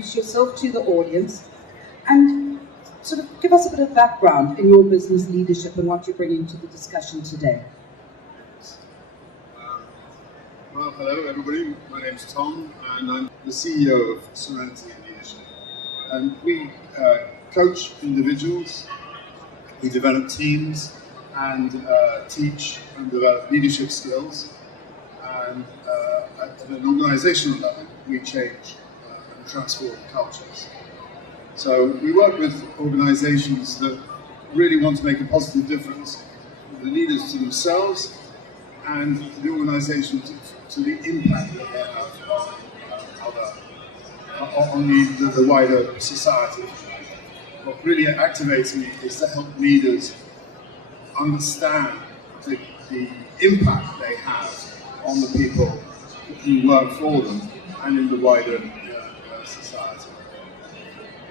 Introduce yourself to the audience and sort of give us a bit of background in your business leadership and what you're bringing to the discussion today. Well, hello everybody, my name's Tom and I'm the CEO of Serenity and Leadership. And we coach individuals, we develop teams and teach and develop leadership skills. And at an organisational level, we change and transform cultures. So we work with organisations that really want to make a positive difference, the leaders to themselves and the organisation to the impact that they have on the wider society. What really activates me is to help leaders understand the impact they have on the people who work for them and in the wider society.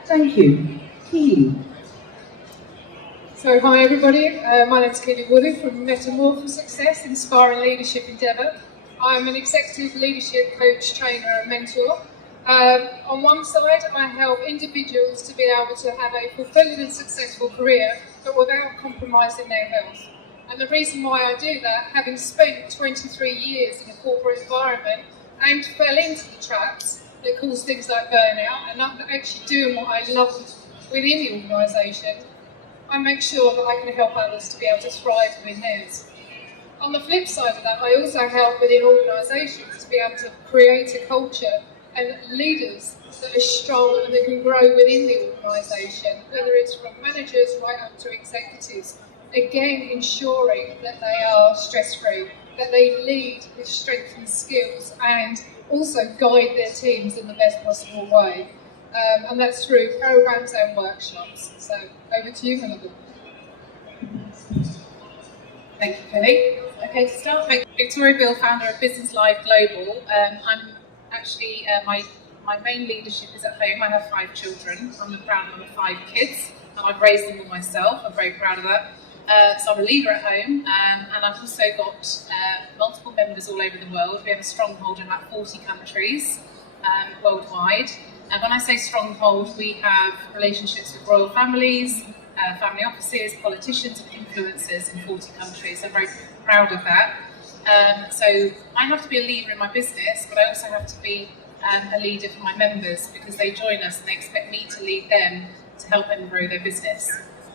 Thank you. Keely. So hi everybody, my name is Keely Woody from Metamorforsuccess, Inspiring Leadership Endeavour. I'm an executive leadership coach, trainer and mentor. On one side, I help individuals to be able to have a fulfilling and successful career, but without compromising their health. And the reason why I do that, having spent 23 years in a corporate environment and fell into the traps that cause things like burnout, and not actually doing what I love within the organisation, I make sure that I can help others to be able to thrive within theirs. On the flip side of that, I also help within organisations to be able to create a culture and leaders that are strong and that can grow within the organisation, whether it's from managers right up to executives. Again, ensuring that they are stress-free, that they lead with strength and skills, and also guide their teams in the best possible way. And that's through programs and workshops. So over to you, Melody. Thank you, Kelly. Okay, to start, Victoria Bill, founder of Business Live Global. I'm actually, my main leadership is at home. I have 5 children. I'm the proud mum of 5 kids, and I've raised them all myself. I'm very proud of that. So I'm a leader at home, and I've also got multiple members all over the world. We have a stronghold in about 40 countries worldwide. And when I say stronghold, we have relationships with royal families, family offices, politicians and influencers in 40 countries. I'm very proud of that. So I have to be a leader in my business, but I also have to be a leader for my members, because they join us and they expect me to lead them to help them grow their business.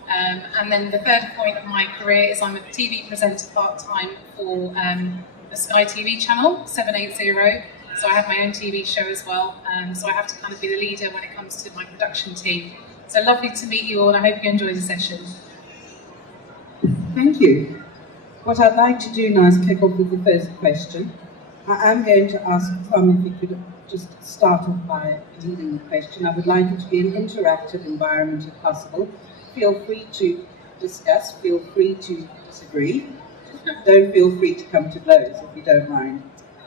And then the third point of my career is I'm a TV presenter part-time for the Sky TV channel, 780. So I have my own TV show as well. So I have to kind of be the leader when it comes to my production team. So lovely to meet you all, and I hope you enjoy the session. Thank you. What I'd like to do now is kick off with the first question. I am going to ask Tom if you could just start off by leading the question. I would like it to be an interactive environment if possible. Feel free to discuss, feel free to disagree. Don't feel free to come to blows if you don't mind.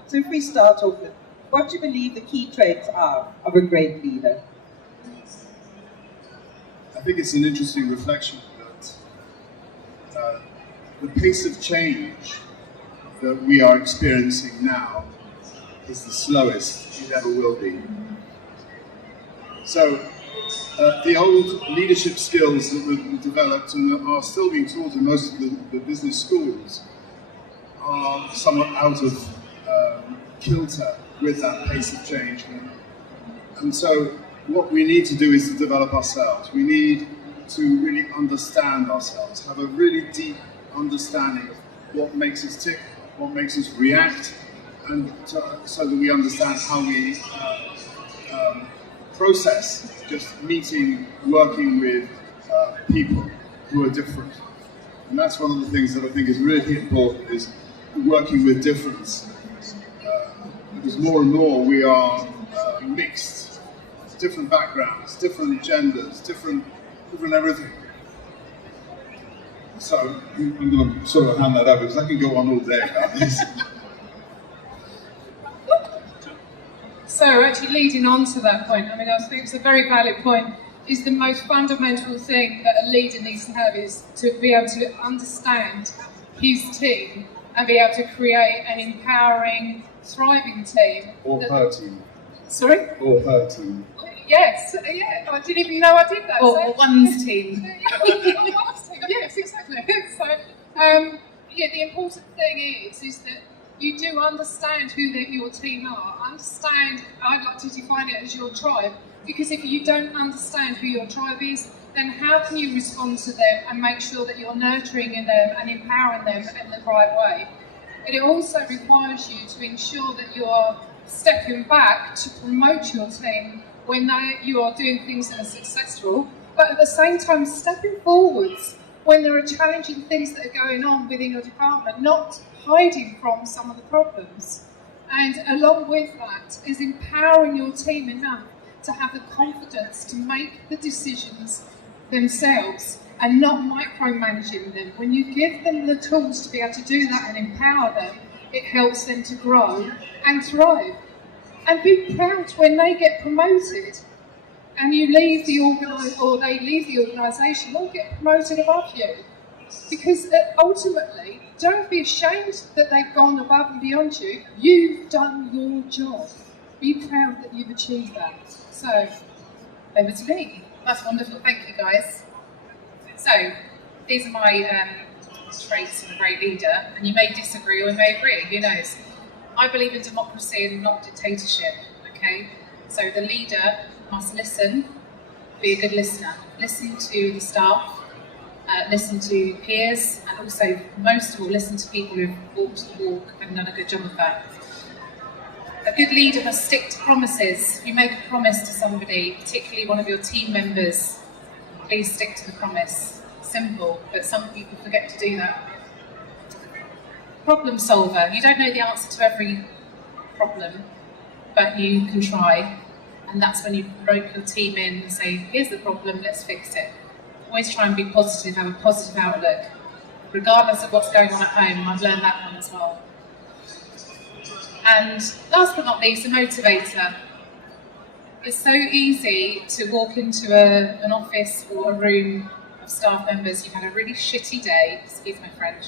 So if we start off with, what do you believe the key traits are of a great leader? I think it's an interesting reflection that the pace of change that we are experiencing now is the slowest it ever will be. So the old leadership skills that were developed and are still being taught in most of the business schools are somewhat out of kilter with that pace of change. And so what we need to do is to develop ourselves. We need to really understand ourselves, have a really deep understanding of what makes us tick, what makes us react, and so that we understand how we process just meeting, working with people who are different. And that's one of the things that I think is really important, is working with difference. Because more and more we are mixed, different backgrounds, different genders, different everything. So I'm going to sort of hand that over, because I can go on all day about this. So actually leading on to that point, I mean, I think it's a very valid point, is the most fundamental thing that a leader needs to have is to be able to understand his team and be able to create an empowering, thriving team. Or her team. Sorry? Or her team. Yes, yeah, I didn't even know I did that. Or one's team. Yes, exactly. So, yeah, the important thing is that you do understand who your team are. Understand, I'd like to define it as your tribe, because if you don't understand who your tribe is, then how can you respond to them and make sure that you're nurturing them and empowering them in the right way? And it also requires you to ensure that you are stepping back to promote your team when you are doing things that are successful, but at the same time stepping forwards when there are challenging things that are going on within your department, not hiding from some of the problems. And along with that is empowering your team enough to have the confidence to make the decisions themselves and not micromanaging them. When you give them the tools to be able to do that and empower them, it helps them to grow and thrive. And be proud when they get promoted and you leave the they leave the organisation, or get promoted above you. Because ultimately, don't be ashamed that they've gone above and beyond you. You've done your job. Be proud that you've achieved that. So, over to me. That's wonderful. Thank you, guys. So, these are my traits of a great leader, and you may disagree or you may agree, who knows. I believe in democracy and not dictatorship, okay? So the leader must listen, be a good listener. Listen to the staff, listen to peers, and also, most of all, listen to people who've walked the walk and done a good job of that. A good leader must stick to promises. If you make a promise to somebody, particularly one of your team members, please stick to the promise. Simple, but some people forget to do that. Problem solver. You don't know the answer to every problem, but you can try. And that's when you rope your team in and say, here's the problem, let's fix it. Always try and be positive, have a positive outlook. Regardless of what's going on at home, I've learned that one as well. And last but not least, a motivator. It's so easy to walk into an office or a room of staff members, you've had a really shitty day, excuse my French,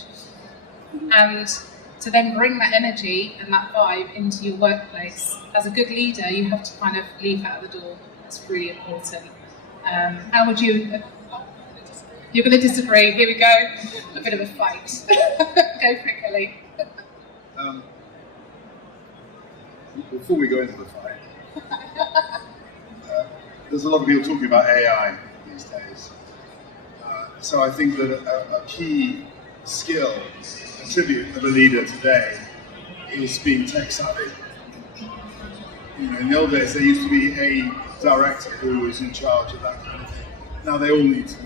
and to then bring that energy and that vibe into your workplace. As a good leader, you have to kind of leave that at the door. That's really important. How would you... You're going to disagree. Here we go. A bit of a fight. Go for it, Kelly. Before we go into the fight, there's a lot of people talking about AI these days. So I think that a key skill, attribute of a leader today, is being tech savvy. You know, in the old days, there used to be a director who was in charge of that kind of thing. Now they all need to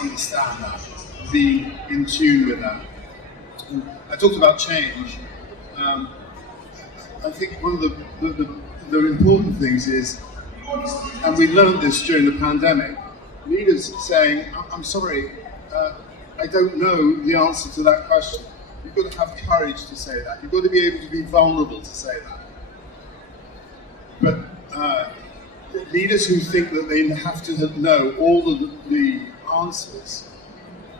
understand that, be in tune with that. I talked about change. I think one of the important things is, and we learned this during the pandemic, leaders saying, I'm sorry, I don't know the answer to that question. You've got to have courage to say that. You've got to be able to be vulnerable to say that. But leaders who think that they have to know all the answers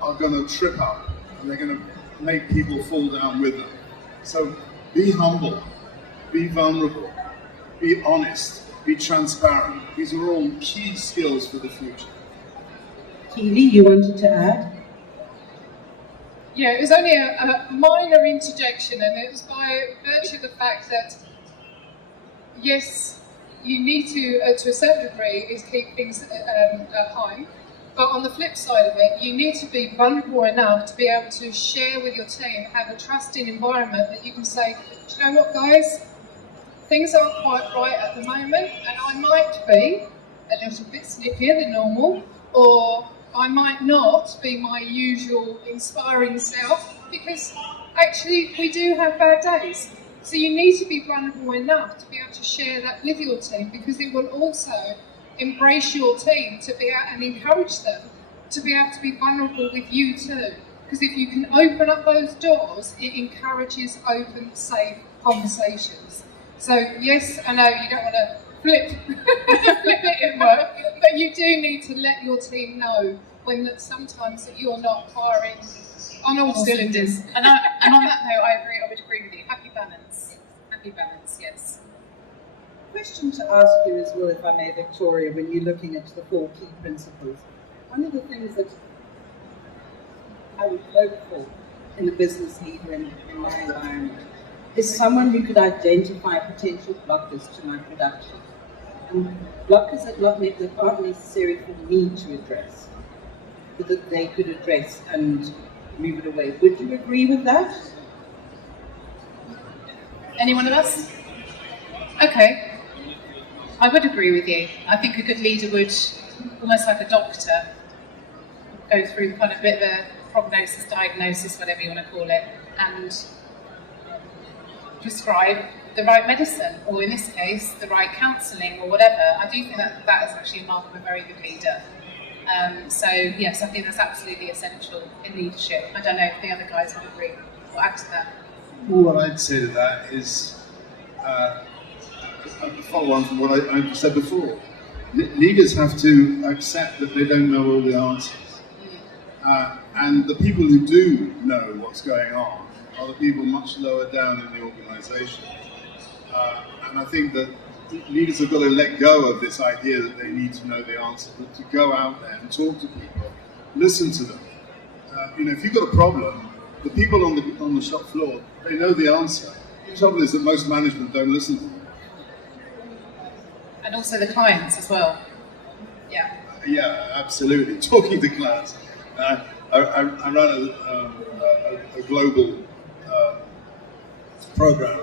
are going to trip up, and they're going to make people fall down with them. So be humble, be vulnerable, be honest, be transparent. These are all key skills for the future. Keely, you wanted to add? Yeah, it was only a minor interjection, and it was by virtue of the fact that, yes, you need to a certain degree, is keep things at home. But on the flip side of it, you need to be vulnerable enough to be able to share with your team, have a trusting environment that you can say, do you know what, guys? Things aren't quite right at the moment, and I might be a little bit snippier than normal, or I might not be my usual inspiring self, because actually we do have bad days. So you need to be vulnerable enough to be able to share that with your team, because it will also embrace your team to be able and encourage them to be able to be vulnerable with you too. Because if you can open up those doors, it encourages open, safe conversations. So yes, I know you don't want to flip it in work, but you do need to let your team know when that sometimes that you're not firing on all cylinders. And on that note, I would agree with you. Happy balance, yes. question to ask you as well, if I may, Victoria, when you're looking at the 4 key principles. One of the things that I would hope for in a business leader in my environment is someone who could identify potential blockers to my production. And blockers that aren't necessary for me to address, but that they could address and move it away. Would you agree with that? Any one of us? Okay. I would agree with you. I think a good leader would, almost like a doctor, go through kind of a bit of a prognosis, diagnosis, whatever you want to call it, and prescribe the right medicine, or in this case, the right counselling, or whatever. I do think that that is actually a mark of a very good leader. So yes, I think that's absolutely essential in leadership. I don't know if the other guys would agree or add to that. Well, what I'd say to that is a follow on from what I said before. Leaders have to accept that they don't know all the answers. And the people who do know what's going on are the people much lower down in the organisation. And I think that leaders have got to let go of this idea that they need to know the answer, but to go out there and talk to people, listen to them. If you've got a problem, the people on the shop floor, they know the answer. The trouble is that most management don't listen to them. And also the clients as well. Yeah. Yeah, absolutely. Talking to clients. I run a global program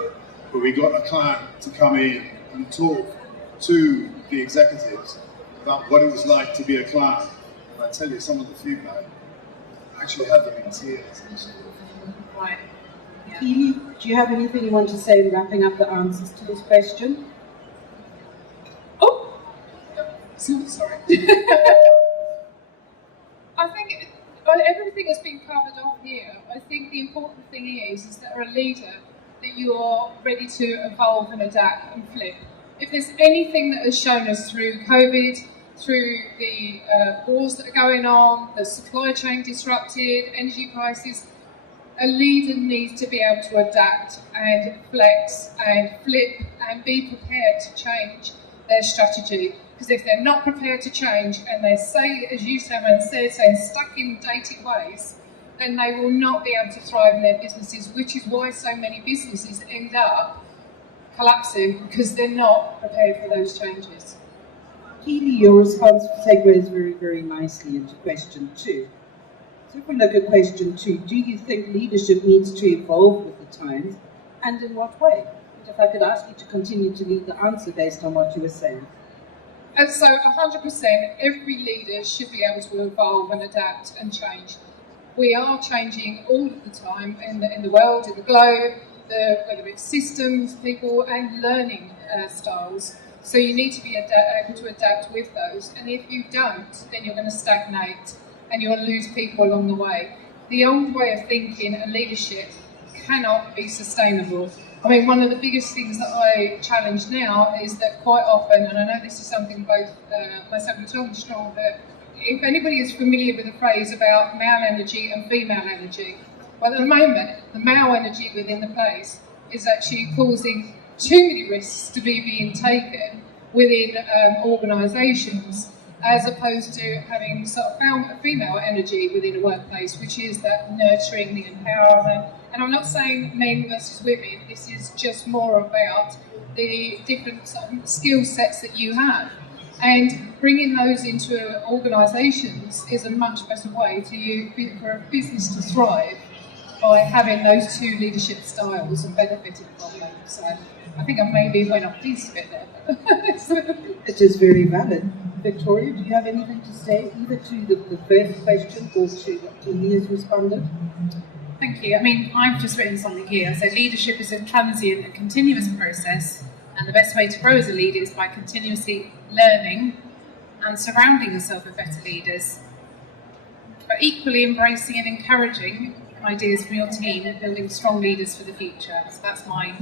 where we got a client to come in and talk to the executives about what it was like to be a client. And I tell you, some of the feedback actually had them in tears. Right. Yeah. Keely, do you have anything you want to say in wrapping up the answers to this question? Oh, sorry. I think everything has been covered off here. I think the important thing is that you're a leader, that you are ready to evolve and adapt and flip. If there's anything that has shown us through COVID, through the wars that are going on, the supply chain disrupted, energy prices, a leader needs to be able to adapt and flex and flip and be prepared to change their strategy. Because if they're not prepared to change and they say, as you said, saying stuck in dated ways, then they will not be able to thrive in their businesses, which is why so many businesses end up collapsing, because they're not prepared for those changes. Keely, your response segues very, very nicely into question 2. So if we look at question 2, do you think leadership needs to evolve with the times, and in what way? And if I could ask you to continue to lead the answer based on what you were saying. And so 100%, every leader should be able to evolve and adapt and change. We are changing all of the time in the world, in the globe, whether it's systems, people, and learning styles. So you need to be able to adapt with those. And if you don't, then you're going to stagnate and you'll lose people along the way. The old way of thinking and leadership cannot be sustainable. I mean, one of the biggest things that I challenge now is that quite often, and I know this is something both myself and Tom strong, that if anybody is familiar with the phrase about male energy and female energy, well, at the moment, the male energy within the place is actually causing too many risks to be being taken within organisations, as opposed to having sort of female energy within a workplace, which is that nurturing, the empowerment. And I'm not saying men versus women, this is just more about the different sort of skill sets that you have. And bringing those into organisations is a much better way for a business to thrive, by having those two leadership styles and benefiting from them. So I think I maybe went off piece a bit there. It is very valid. Victoria, do you have anything to say either to the first question or to what Keely has responded? Thank you. I mean, I've just written something here. So leadership is a transient and continuous process, and the best way to grow as a leader is by continuously learning and surrounding yourself with better leaders, but equally embracing and encouraging ideas from your team and building strong leaders for the future. So that's my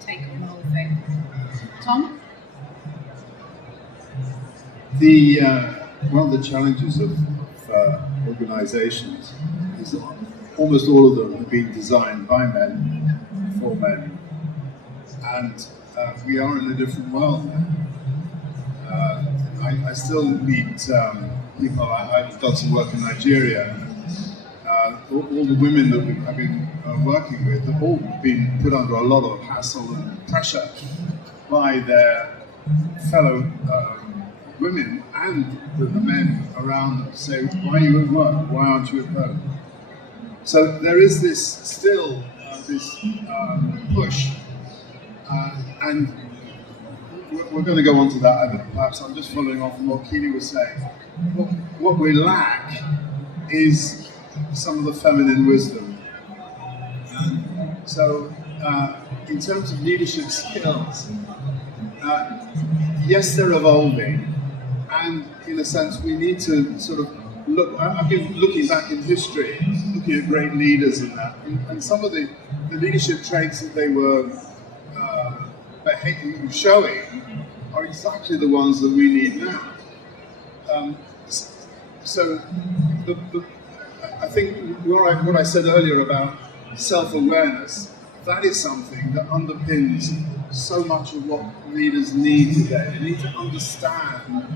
take on the whole thing. Tom? One of the challenges of organisations is that almost all of them have been designed by men, for men, and we are in a different world now. I still meet people. I've done some work in Nigeria. All the women that I've been working with have all been put under a lot of hassle and pressure by their fellow women and the men around them to say, why are you at work? Why aren't you at home? So there is this still this push, and we're going to go on to that. Perhaps I'm just following on from what Keely was saying. What we lack is some of the feminine wisdom. And so, in terms of leadership skills, yes, they're evolving, and in a sense, we need to sort of look. I've been looking back in history, looking at great leaders and that, and some of the leadership traits that they were showing are exactly the ones that we need now. So, I think what I said earlier about self-awareness, that is something that underpins so much of what leaders need today. They need to understand,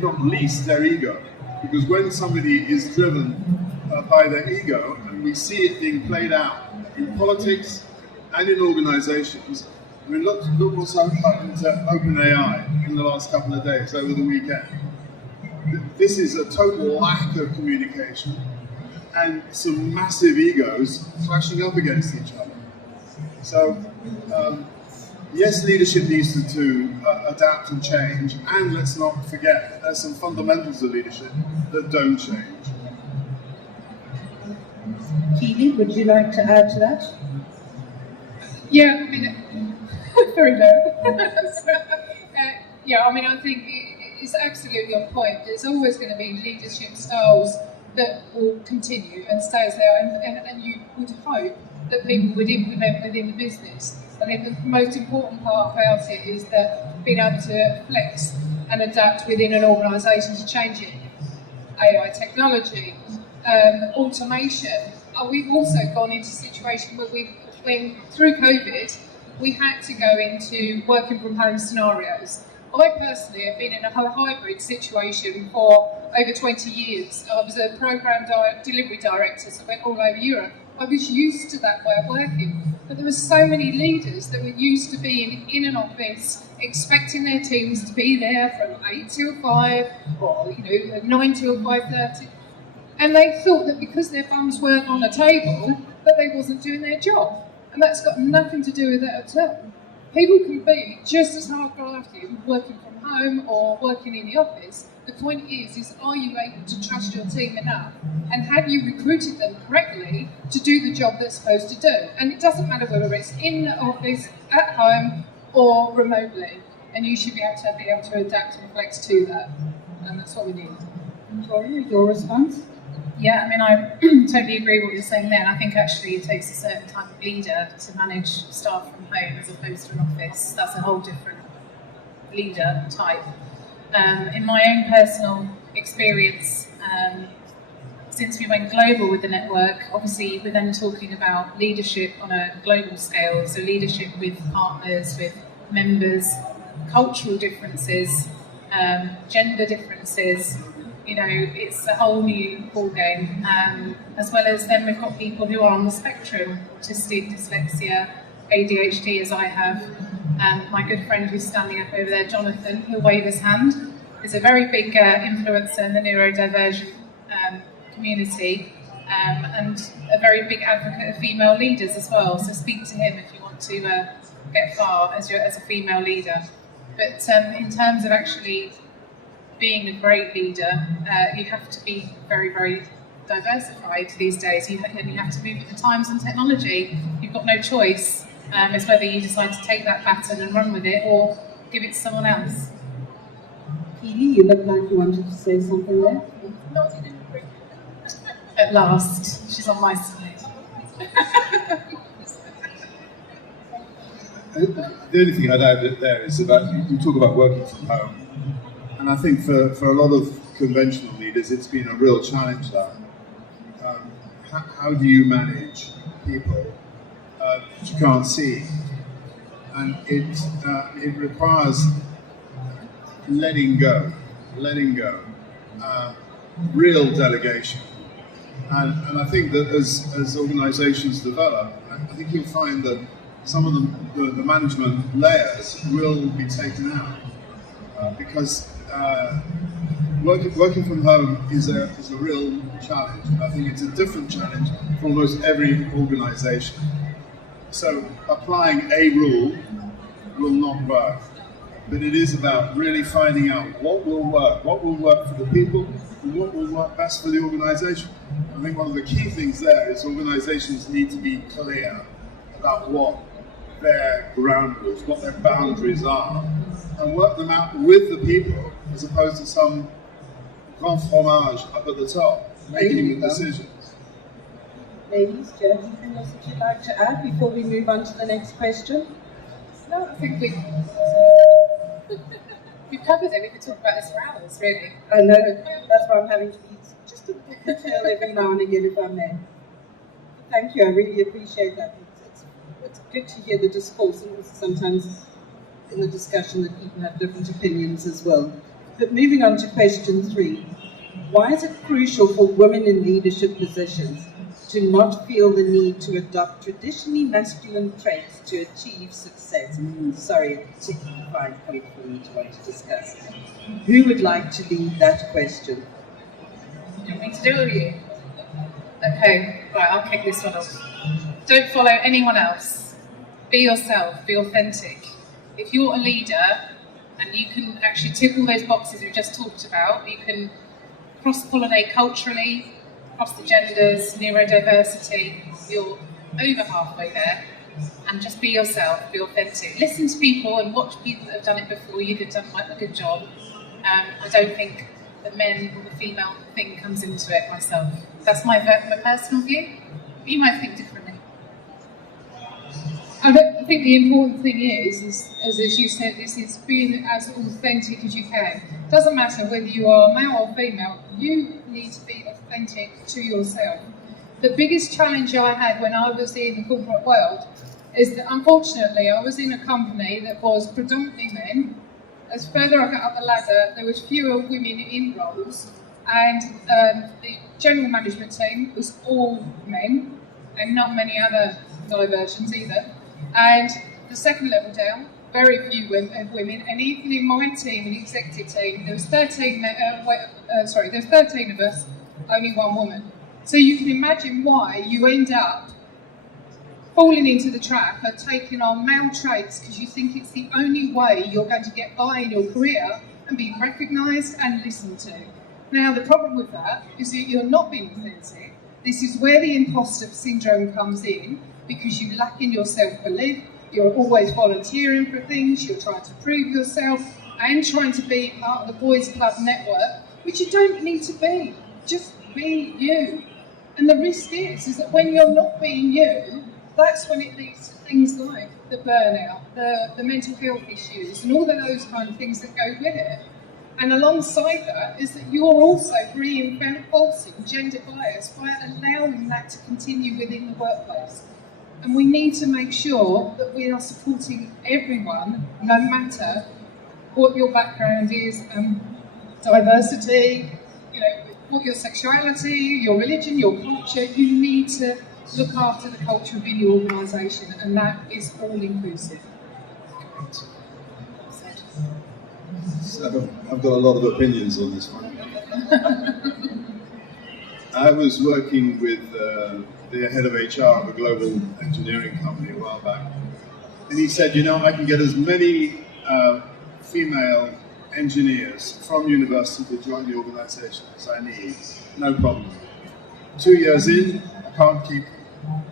not least, their ego. Because when somebody is driven by their ego, and we see it being played out in politics and in organizations, I mean, look what's happened to OpenAI in the last couple of days, over the weekend. This is a total lack of communication and some massive egos clashing up against each other. So, yes, leadership needs to adapt and change, and let's not forget that there's some fundamentals of leadership that don't change. Keely, would you like to add to that? Yeah, I mean, very low. Yeah, I mean, I think it's absolutely on point. There's always going to be leadership styles that will continue and stay as there, and you would hope that people would implement within the business. I think the most important part about it is that being able to flex and adapt within an organisation to change it. AI technology, automation. We've also gone into a situation where when through COVID, we had to go into working from home scenarios. I personally have been in a hybrid situation for over 20 years. I was a programme delivery director, so I went all over Europe. I was used to that way of working, but there were so many leaders that were used to being in an office, expecting their teams to be there from 8 till 5, or 9 till 5:30, and they thought that because their bums weren't on a table, that they wasn't doing their job, and that's got nothing to do with that at all. People can be just as hard grafting working from home or working in the office. The point is are you able to trust your team enough? And have you recruited them correctly to do the job they're supposed to do? And it doesn't matter whether it's in the office, at home, or remotely. And you should be able to adapt and flex to that. And that's what we need. Victoria, your response? Yeah, I mean, I totally agree with what you're saying there. And I think actually it takes a certain type of leader to manage staff from home as opposed to an office. That's a whole different leader type. In my own personal experience, since we went global with the network, obviously we're then talking about leadership on a global scale. So leadership with partners, with members, cultural differences, gender differences. It's a whole new ballgame, as well as then we've got people who are on the spectrum, autistic, dyslexia, ADHD as I have. My good friend who's standing up over there, Jonathan, he'll wave his hand, is a very big influencer in the neurodivergent community, and a very big advocate of female leaders as well, so speak to him if you want to get far as a female leader. But in terms of actually being a great leader, you have to be very, very diversified these days. You have to move with the times and technology. You've got no choice. It's whether you decide to take that baton and run with it or give it to someone else. Keely, you look like you wanted to say something there. At last, she's on my side. The only thing I'd add there is about, you talk about working from home. And I think for a lot of conventional leaders, it's been a real challenge that. How do you manage people that you can't see? and it requires letting go, real delegation. And I think that as organizations develop, I think you'll find that some of the management layers will be taken out because working from home is a real challenge. And I think it's a different challenge for almost every organization. So applying a rule will not work. But it is about really finding out what will work for the people, and what will work best for the organization. I think one of the key things there is organizations need to be clear about what their ground rules, what their boundaries are, and work them out with the people, as opposed to some grand fromage up at the top, making the decisions. Ladies, do you have anything else that you'd like to add before we move on to the next question? No, I think we've covered it. We could talk about this for hours, really. I know, that's why I'm having to be just a bit detailed every now and again, if I may. Thank you, I really appreciate that. It's good to hear the discourse, and also sometimes in the discussion that people have different opinions as well. But moving on to question 3, why is it crucial for women in leadership positions to not feel the need to adopt traditionally masculine traits to achieve success? Sorry, it's a fine point for me to want to discuss. Who would like to lead that question? You want me to do it with you? Okay, right, I'll kick this one off. Don't follow anyone else. Be yourself, be authentic. If you're a leader and you can actually tick all those boxes we've just talked about, you can cross-pollinate culturally, across the genders, neurodiversity, you're over halfway there. And just be yourself, be authentic. Listen to people and watch people that have done it before you, that have done a good job. I don't think the men or the female thing comes into it myself. That's my personal view. You might think differently. I think the important thing is, as you said, is being as authentic as you can. It doesn't matter whether you are male or female, you need to be authentic to yourself. The biggest challenge I had when I was in the corporate world is that, unfortunately, I was in a company that was predominantly men. As further I got up the ladder, there was fewer women in roles, and the general management team was all men, and not many other diversions either. And the second level down, very few women, and even in my team, the executive team, there was 13 of us, only one woman. So you can imagine why you end up falling into the trap of taking on male traits because you think it's the only way you're going to get by in your career and be recognised and listened to. Now, the problem with that is that you're not being authentic. This is where the imposter syndrome comes in, because you lack in your self-belief, you're always volunteering for things, you're trying to prove yourself and trying to be part of the boys club network, which you don't need to be. Just be you. And the risk is that when you're not being you, that's when it leads to things like the burnout, the mental health issues, and all of those kind of things that go with it. And alongside that is that you're also reinforcing gender bias by allowing that to continue within the workplace. And we need to make sure that we are supporting everyone, no matter what your background is, diversity, what your sexuality, your religion, your culture. You need to look after the culture within your organisation, and that is all inclusive. So I've got a lot of opinions on this one. I was working with the head of HR of a global engineering company a while back, and he said, I can get as many female engineers from university to join the organisation as I need, no problem. 2 years in, I can't keep them.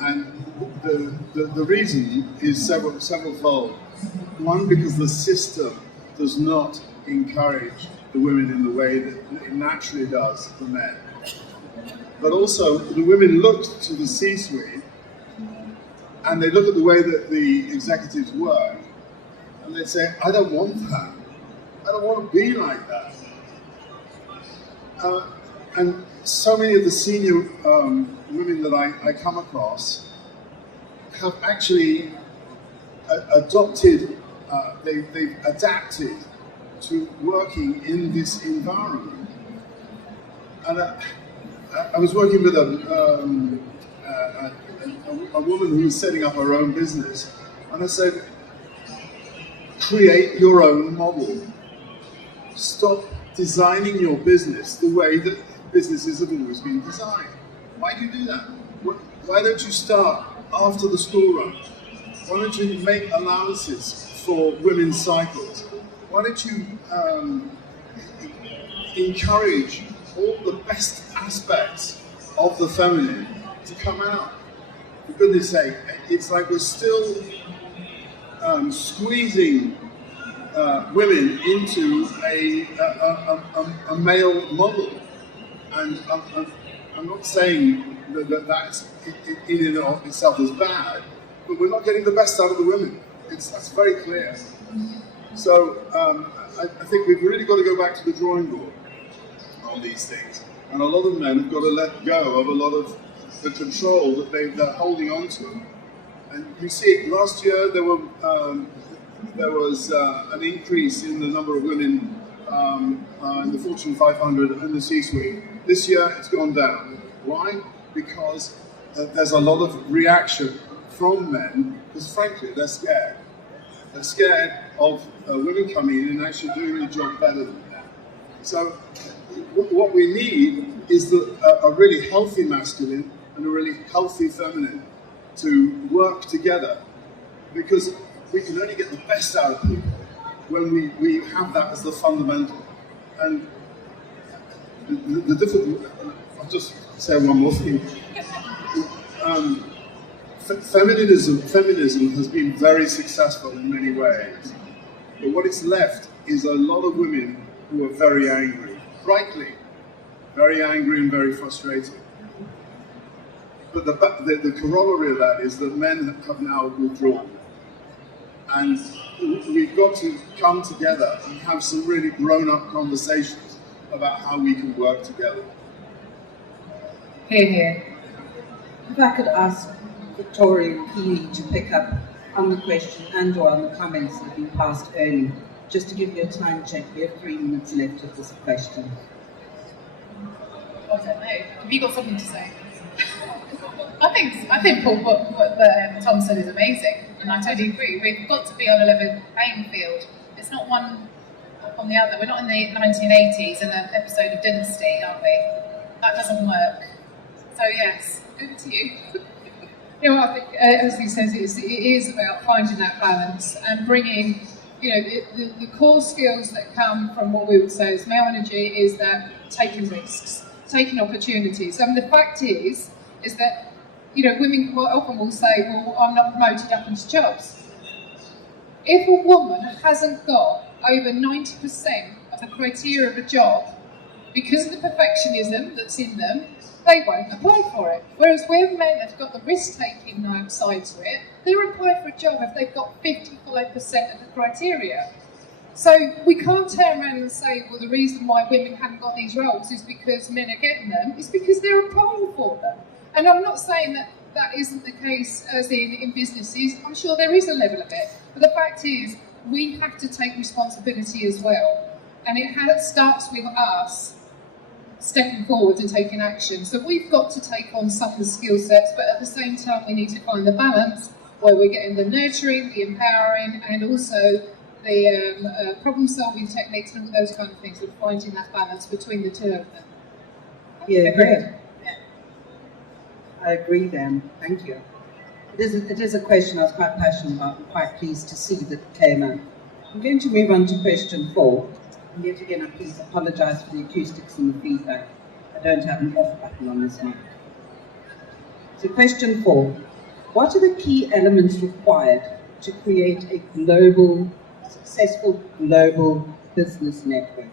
And the reason is several-fold. One, because the system does not encourage the women in the way that it naturally does for men. But also, the women look to the C-suite and they look at the way that the executives work and they say, I don't want that. I don't want to be like that. And so many of the senior women that I come across have actually adopted, they've adapted to working in this environment. And I was working with a woman who was setting up her own business, and I said, create your own model. Stop designing your business the way that businesses have always been designed. Why do you do that? Why don't you start after the school run? Why don't you make allowances for women's cycles? Why don't you encourage all the best aspects of the feminine to come out? For goodness sake, it's like we're still squeezing women into a male model. And I'm not saying that's in and of itself is bad, but we're not getting the best out of the women. That's very clear. So I think we've really got to go back to the drawing board on these things. And a lot of men have got to let go of a lot of the control that they're holding on to. And you see, last year there was an increase in the number of women in the Fortune 500 and the C-suite. This year it's gone down. Why? Because there's a lot of reaction from men, because frankly they're scared. They're scared of women coming in and actually doing the job better than them. So what we need is a really healthy masculine and a really healthy feminine to work together, because we can only get the best out of people when we have that as the fundamental. And the difficult, I'll just say one more thing. Feminism has been very successful in many ways, but what it's left is a lot of women who are very angry, rightly, very angry and very frustrated. But the corollary of that is that men have now withdrawn. And we've got to come together and have some really grown-up conversations about how we can work together. Hear, hear. If I could ask Victoria and Keely to pick up on the question and or on the comments that have been passed early, just to give you a time check. We have 3 minutes left of this question. I don't know. Have you got something to say? I think Paul, what Tom said is amazing, and I totally agree. We've got to be on a level playing field. It's not one on the other. We're not in the 1980s in an episode of Dynasty, are we? That doesn't work. So yes, over to you. You know, I think, as he says, it is about finding that balance and bringing, you know, the core skills that come from what we would say is male energy is that taking risks, taking opportunities. And the fact is that, you know, women quite often will say, well, I'm not promoted up into jobs. If a woman hasn't got over 90% of the criteria of a job, because of the perfectionism that's in them, they won't apply for it. Whereas where men have got the risk-taking side to it, they'll apply for a job if they've got 55% of the criteria. So we can't turn around and say, well, the reason why women haven't got these roles is because men are getting them, it's because they're applying for them. And I'm not saying that that isn't the case as in businesses. I'm sure there is a level of it. But the fact is, we have to take responsibility as well. And it starts with us stepping forward and taking action. So we've got to take on some of the skill sets, but at the same time we need to find the balance where we're getting the nurturing, the empowering, and also the problem-solving techniques and all those kind of things, and finding that balance between the two of them. Yeah, great. I agree then, thank you. It is a question I was quite passionate about and quite pleased to see that it came up. I'm going to move on to question 4. And yet again, I please apologise for the acoustics and the feedback. I don't have an off button on this mic. So question 4. What are the key elements required to create a successful global business network?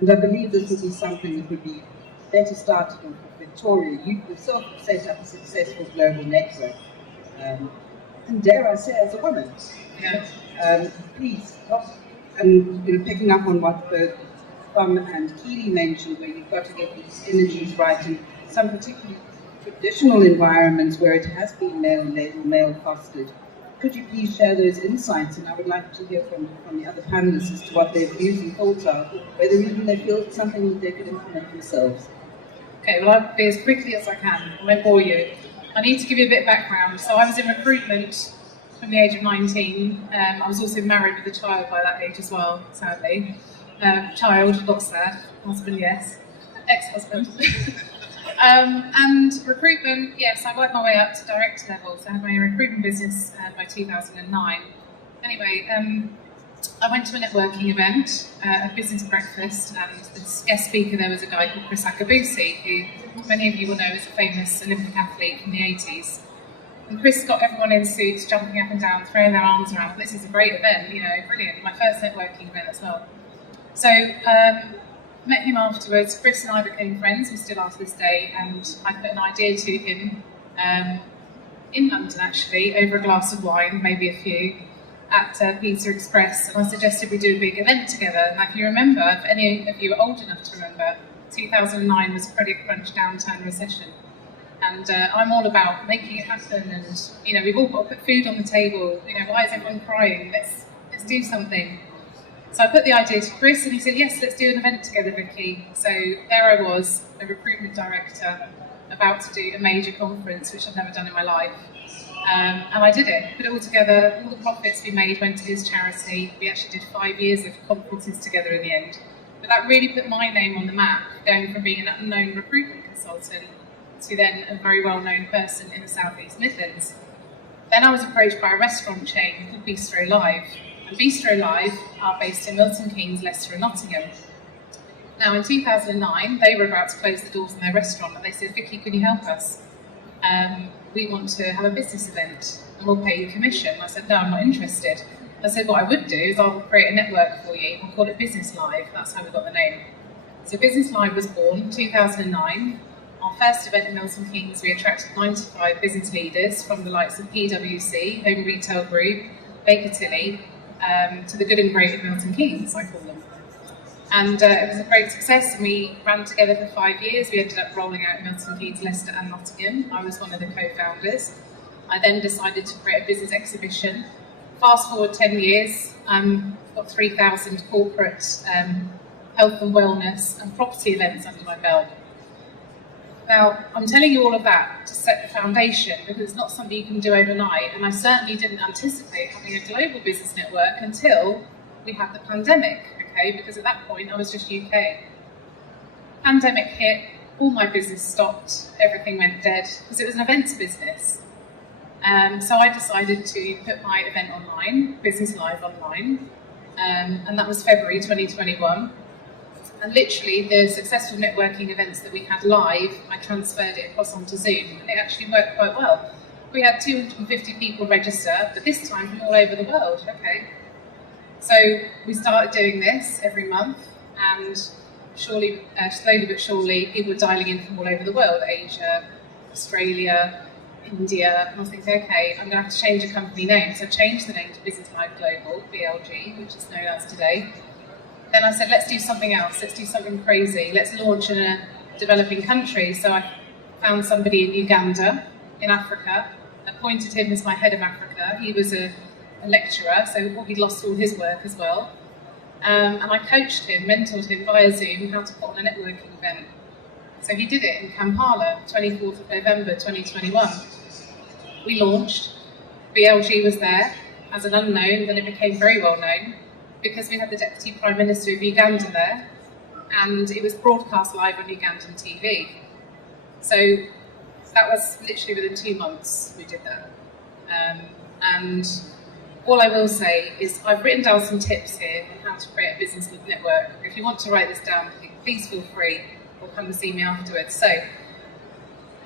And I believe this would be something that would be better started with Victoria. You yourself have set up a successful global network. And dare I say, as a woman. Yeah. Please, and picking up on what Tom and Keely mentioned, where you've got to get these energies right in some particularly traditional environments where it has been male-led, male-fostered. could you please share those insights? And I would like to hear from the other panelists as to what their views and thoughts are, whether even they feel it's something that they could implement themselves. Okay, well, I'll be as quickly as I can. I won't bore you. I need to give you a bit of background. So I was in recruitment from the age of 19. I was also married with a child by that age as well, sadly. Child, not sad. Husband, yes. Ex-husband. And recruitment, yes, I worked my way up to director level. So I had my recruitment business by 2009. Anyway, I went to a networking event, a business breakfast, and the guest speaker there was a guy called Chris Akabusi, who many of you will know is a famous Olympic athlete from the 80s. And Chris got everyone in suits, jumping up and down, throwing their arms around. This is a great event, you know, brilliant. My first networking event as well. So, met him afterwards. Chris and I became friends, we still are to this day, and I put an idea to him in London actually, over a glass of wine, maybe a few, at Pizza Express, and I suggested we do a big event together. Now, if you remember, if any of you are old enough to remember, 2009 was a credit crunch, downturn, recession. And I'm all about making it happen, and you know, we've all got to put food on the table. You know, why is everyone crying? Let's do something. So I put the idea to Chris, and he said, yes, let's do an event together, Vicky. So there I was, a recruitment director, about to do a major conference, which I've never done in my life. And I did it, put it all together. All the profits we made went to his charity. We actually did 5 years of conferences together in the end. But that really put my name on the map, going from being an unknown recruitment consultant to then a very well-known person in the South East Midlands. Then I was approached by a restaurant chain called Bistro Live. And Bistro Live are based in Milton Keynes, Leicester and Nottingham. Now in 2009, they were about to close the doors on their restaurant, and they said, Vicky, can you help us? We want to have a business event and we'll pay you commission. I said, no, I'm not interested. I said, what I would do is I'll create a network for you. We'll call it Business Live. That's how we got the name. So Business Live was born in 2009. Our first event in Milton Keynes, we attracted 95 business leaders from the likes of PwC, Home Retail Group, Baker Tilly, to the good and great of Milton Keynes, I call them. And it was a great success, and we ran together for 5 years. We ended up rolling out Milton Keynes, Leicester and Nottingham. I was one of the co-founders. I then decided to create a business exhibition. Fast forward 10 years, I've got 3,000 corporate health and wellness and property events under my belt. Now, I'm telling you all of that to set the foundation, because it's not something you can do overnight, and I certainly didn't anticipate having a global business network until we had the pandemic. Okay, because at that point I was just UK. Pandemic hit, all my business stopped, everything went dead, because it was an events business. So I decided to put my event online, Business Live online, and that was February 2021. And literally the successful networking events that we had live, I transferred it across onto Zoom, and it actually worked quite well. We had 250 people register, but this time from all over the world, okay. So we started doing this every month, and slowly but surely, people were dialing in from all over the world, Asia, Australia, India, and I was thinking, okay, I'm going to have to change the company name. So I changed the name to Business Live Global, BLG, which is known as today. Then I said, let's do something else, let's do something crazy, let's launch in a developing country. So I found somebody in Uganda, in Africa, appointed him as my head of Africa. He was a lecturer, so he'd lost all his work as well. And I coached him, mentored him via Zoom how to put on a networking event. So he did it in Kampala, 24th of November 2021. We launched, BLG was there as an unknown, then it became very well known because we had the Deputy Prime Minister of Uganda there, and it was broadcast live on Ugandan TV. So that was literally within 2 months we did that. And all I will say is I've written down some tips here on how to create a business network. If you want to write this down, please feel free, or come and see me afterwards. So,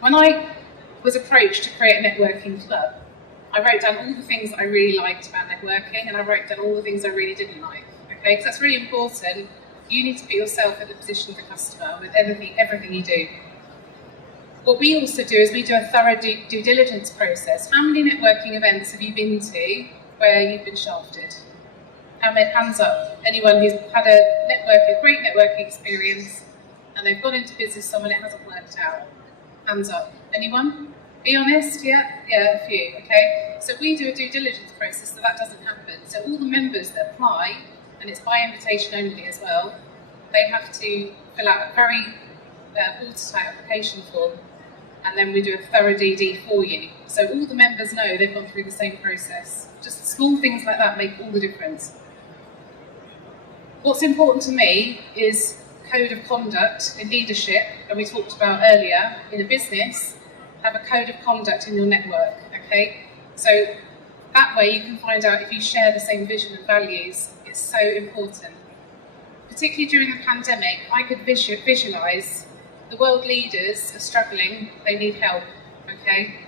when I was approached to create a networking club, I wrote down all the things that I really liked about networking, and I wrote down all the things I really didn't like. Okay, because that's really important. You need to put yourself in the position of the customer with everything you do. What we also do is we do a thorough due diligence process. How many networking events have you been to where you've been shafted? Hands up. Anyone who's had a great networking experience and they've gone into business with someone, it hasn't worked out. Hands up. Anyone? Be honest, yeah, a few, okay? So we do a due diligence process, so that doesn't happen. So all the members that apply, and it's by invitation only as well, they have to fill out a very watertight application form, and then we do a thorough DD for you. So all the members know they've gone through the same process. Just small things like that make all the difference. What's important to me is code of conduct in leadership, and we talked about earlier, in a business, have a code of conduct in your network, okay? So that way you can find out if you share the same vision and values. It's so important. Particularly during the pandemic, I could visualise the world leaders are struggling, they need help, okay?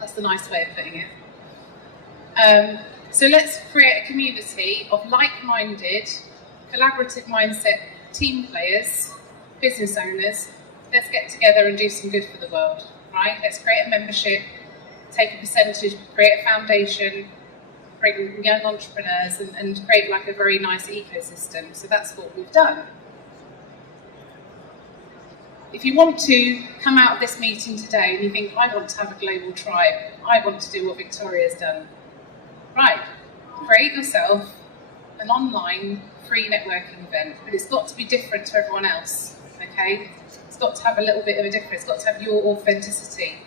That's the nice way of putting it. So let's create a community of like-minded, collaborative mindset team players, business owners. Let's get together and do some good for the world, right? Let's create a membership, take a percentage, create a foundation, bring young entrepreneurs and create like a very nice ecosystem. So that's what we've done. If you want to come out of this meeting today and you think, I want to have a global tribe, I want to do what Victoria's done, right, create yourself an online free networking event, but it's got to be different to everyone else, okay? It's got to have a little bit of a difference, it's got to have your authenticity.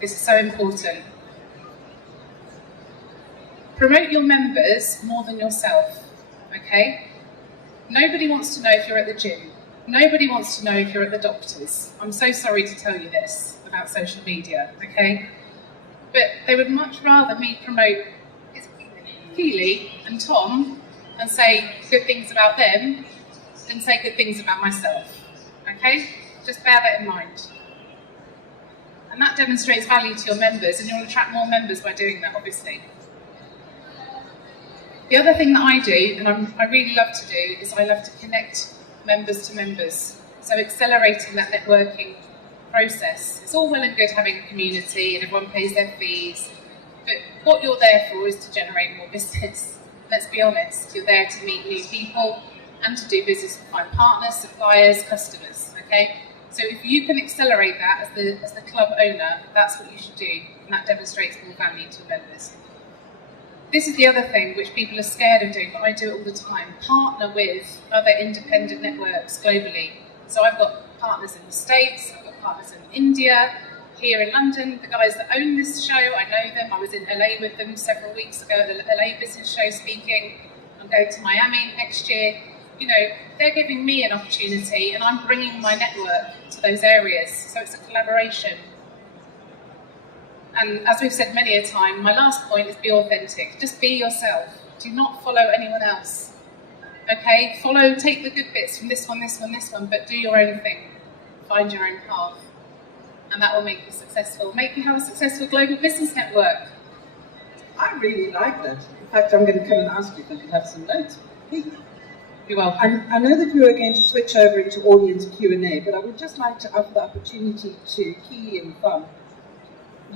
This is so important. Promote your members more than yourself, okay? Nobody wants to know if you're at the gym. Nobody wants to know if you're at the doctor's. I'm so sorry to tell you this about social media, okay? But they would much rather me promote Keely and Tom and say good things about them than say good things about myself, okay? Just bear that in mind. And that demonstrates value to your members, and you'll attract more members by doing that, obviously. The other thing that I do, and I really love to do, is I love to connect members to members. So accelerating that networking process. It's all well and good having a community and everyone pays their fees, but what you're there for is to generate more business. Let's be honest, you're there to meet new people and to do business with my partners, suppliers, customers, okay? So if you can accelerate that as the club owner, that's what you should do, and that demonstrates more value to members. This is the other thing which people are scared of doing, but I do it all the time. Partner with other independent networks globally. So I've got partners in the States, I've got partners in India, here in London. The guys that own this show, I know them. I was in LA with them several weeks ago at the LA Business Show speaking. I'm going to Miami next year. You know, they're giving me an opportunity and I'm bringing my network to those areas. So it's a collaboration. And as we've said many a time, my last point is be authentic. Just be yourself. Do not follow anyone else. Okay? Take the good bits from this one, but do your own thing. Find your own path. And that will make you successful. Make you have a successful global business network. I really like that. In fact, I'm going to come and ask you if I could have some notes. You're welcome. I know that you are going to switch over into audience Q&A, but I would just like to offer the opportunity to Keely and Fun.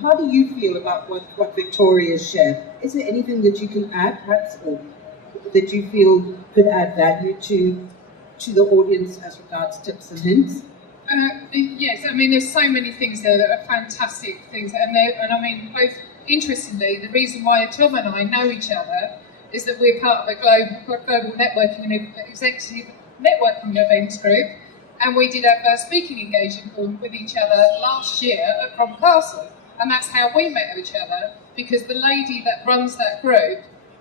How do you feel about what Victoria shared? Is there anything that you can add, perhaps, or that you feel could add value to the audience as regards tips and hints? Yes, I mean, there's so many things there that are fantastic things, and I mean, both interestingly, the reason why Tom and I know each other is that we're part of a global networking and executive networking events group, and we did our first speaking engagement with each other last year at Crom Castle. And that's how we met each other, because the lady that runs that group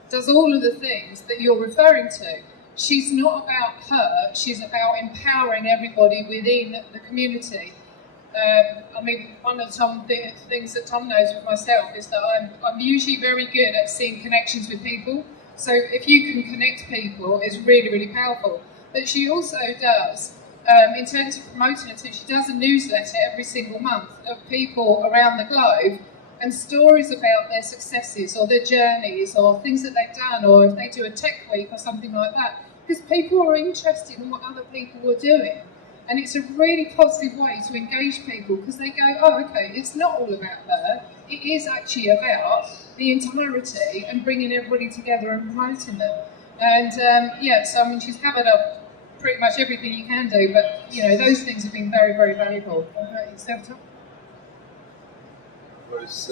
does all of the things that you're referring to. She's not about her, she's about empowering everybody within the community. I mean, one of the things that Tom knows with myself is that I'm usually very good at seeing connections with people. So if you can connect people, it's really, really powerful. But she also does, in terms of promoting it, she does a newsletter every single month of people around the globe and stories about their successes or their journeys or things that they've done, or if they do a tech week or something like that, because people are interested in what other people are doing. And it's a really positive way to engage people, because they go, oh, okay, it's not all about her, it is actually about the entirety and bringing everybody together and promoting them. And so I mean, she's covered up pretty much everything you can do, but you know, those things have been very, very valuable. But as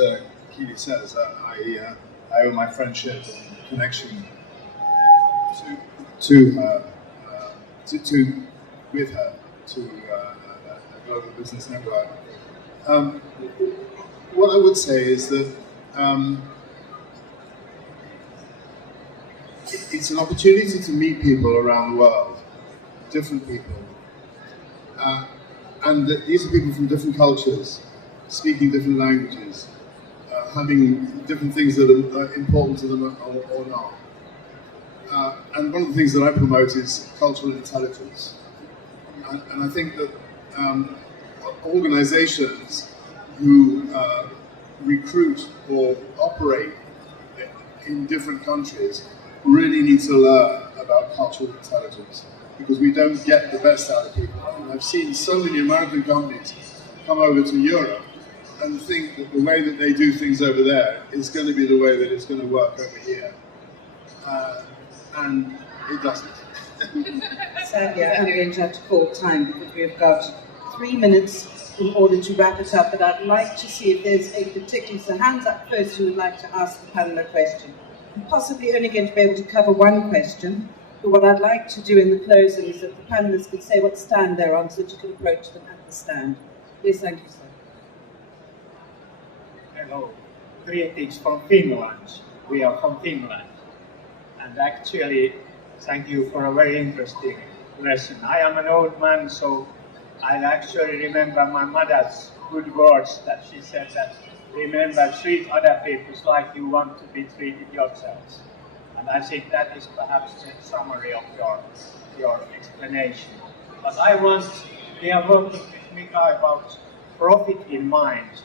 Keely says, I owe my friendship and connection to her, with her, to a global business network. What I would say is that it's an opportunity to meet people around the world, different people, and that these are people from different cultures, speaking different languages, having different things that are important to them or not. And one of the things that I promote is cultural intelligence. And I think that organizations who recruit or operate in different countries really need to learn about cultural intelligence, because we don't get the best out of people. And I've seen so many American companies come over to Europe and think that the way that they do things over there is going to be the way that it's going to work over here. And it doesn't. Sadly, I'm going to have to call time because we've got 3 minutes in order to wrap it up, but I'd like to see if there's a particular, so hands up first who would like to ask the panel a question. I'm possibly only going to be able to cover one question, but what I'd like to do in the closing is that the panelists can say what stand they're on so that you can approach them at the stand. Please, thank you, sir. Hello, greetings from Finland. We are from Finland. And actually, thank you for a very interesting lesson. I am an old man, so I actually remember my mother's good words that she said that, remember, treat other people like you want to be treated yourselves. And I think that is perhaps the summary of your explanation. But we are working with Mika about profit in mind.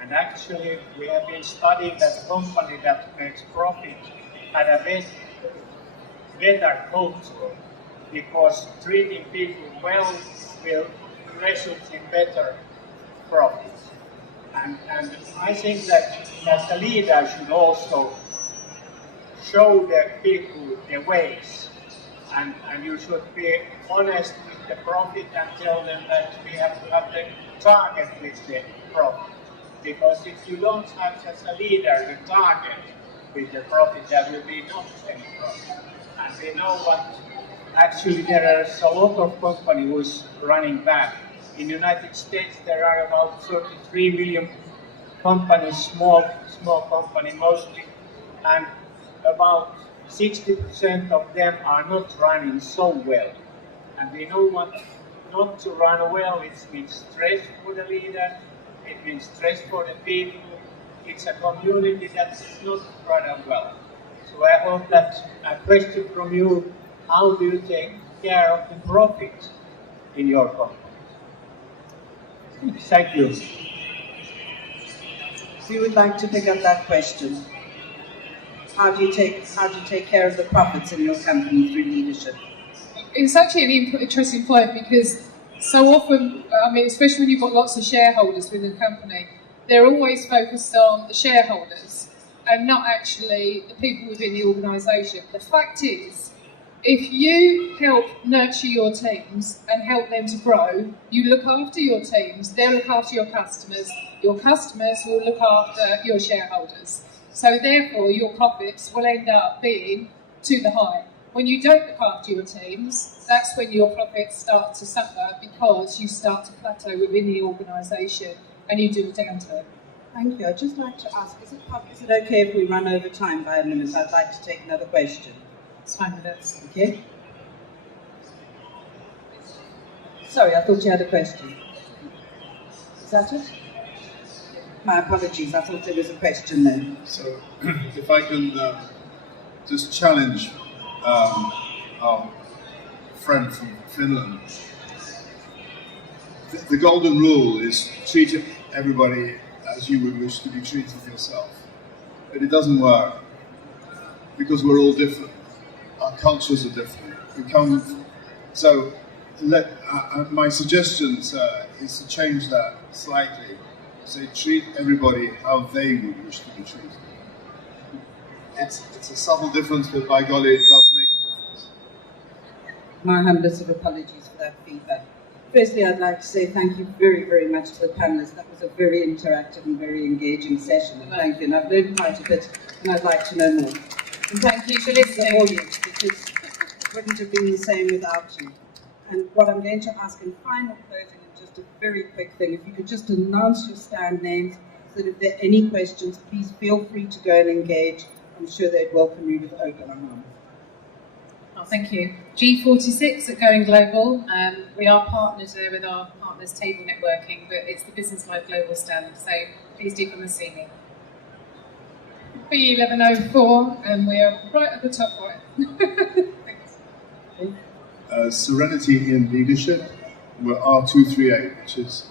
And actually, we have been studying that company that makes profit had a better culture, because treating people well will result in better profit. And I think that the leader should also show the people the ways, and you should be honest with the profit and tell them that we have to have the target with the profit. Because if you don't have as a leader the target with the profit, there will be not any profit. And we know what actually there is a lot of companies who's running bad. In the United States there are about 33 million companies, small company mostly, and about 60% of them are not running so well. And we know what not to run well, it means stress for the leader, it means stress for the people, it's a community that's not run well. So I hope that a question from you, how do you take care of the profit in your company? Thank you. Who would like to pick up that question? How do you take care of the profits in your company through leadership? It's actually an interesting point, because so often, I mean, especially when you've got lots of shareholders within the company, they're always focused on the shareholders and not actually the people within the organisation. The fact is, if you help nurture your teams and help them to grow, you look after your teams, they'll look after your customers will look after your shareholders. So therefore, your profits will end up being to the high. When you don't look after your teams, that's when your profits start to suffer, because you start to plateau within the organisation and you do a downturn. Thank you. I'd just like to ask, is it okay if we run over time by a minute? I'd like to take another question. It's fine with us. Okay. Sorry, I thought you had a question. Is that it? My apologies, I thought there was a question there. So, if I can just challenge our friend from Finland. The golden rule is treat everybody as you would wish to be treated yourself. But it doesn't work, because we're all different. Our cultures are different. My suggestion is to change that slightly. Say, treat everybody how they would wish to be treated. It's a subtle difference, but by golly, it does make a difference. My humblest of apologies for that feedback. Firstly, I'd like to say thank you very, very much to the panelists. That was a very interactive and very engaging session. And thank you. And I've learned quite a bit, and I'd like to know more. And thank you for The listening. audience, because it wouldn't have been the same without you. And what I'm going to ask in final closing is just a very quick thing. If you could just announce your stand names, so that if there are any questions, please feel free to go and engage. I'm sure they'd welcome you with open arms. Oh, thank you. G46 at Going Global. We are partners there with our partners Table Networking, but it's the Business Live Global stand, so please do come and see me. B1104, and we're right at the top right. Thanks. Serenity in Leadership, we're R238, which is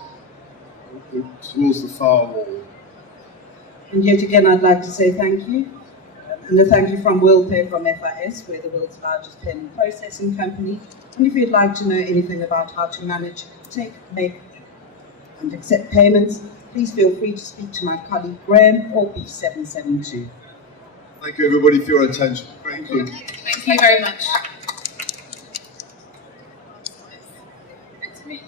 towards the far wall. And yet again, I'd like to say thank you. And a thank you from WorldPay from FIS, we're the world's largest payment processing company. And if you'd like to know anything about how to manage, take, make, and accept payments, please feel free to speak to my colleague Graham or B772. Thank you everybody for your attention. Thank you. Thank you very much. Good to meet you.